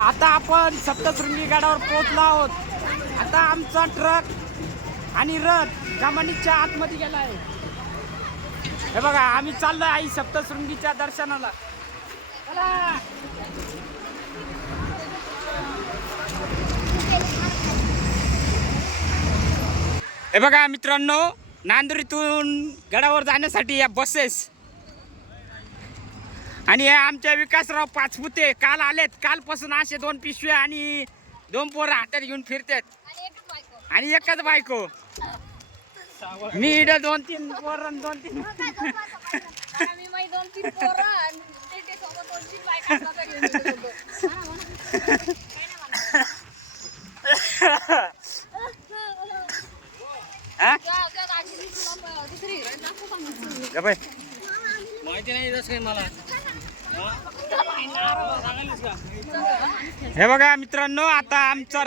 आता आपण सप्तशृंगी गडावर पोहोचलो आहोत. आता आमचा ट्रक आणि रथ कमानीच्या आतमध्ये गेला आहे हे बघा आम्ही चाललो आई सप्तशृंगीच्या दर्शनाला. हे बघा मित्रांनो नांदुरीतून गडावर जाण्यासाठी या बसेस आणि हे आमच्या विकासराव पाचपुते काल आलेत. कालपासून असे दोन पिशवे आणि दोन पोरं हातात घेऊन फिरतात. आणि एकच बायको. मी इकडे दोन तीन पोरं आणि दोन तीन. माहिती नाही मला. हे बघा मित्रांनो आता आमचा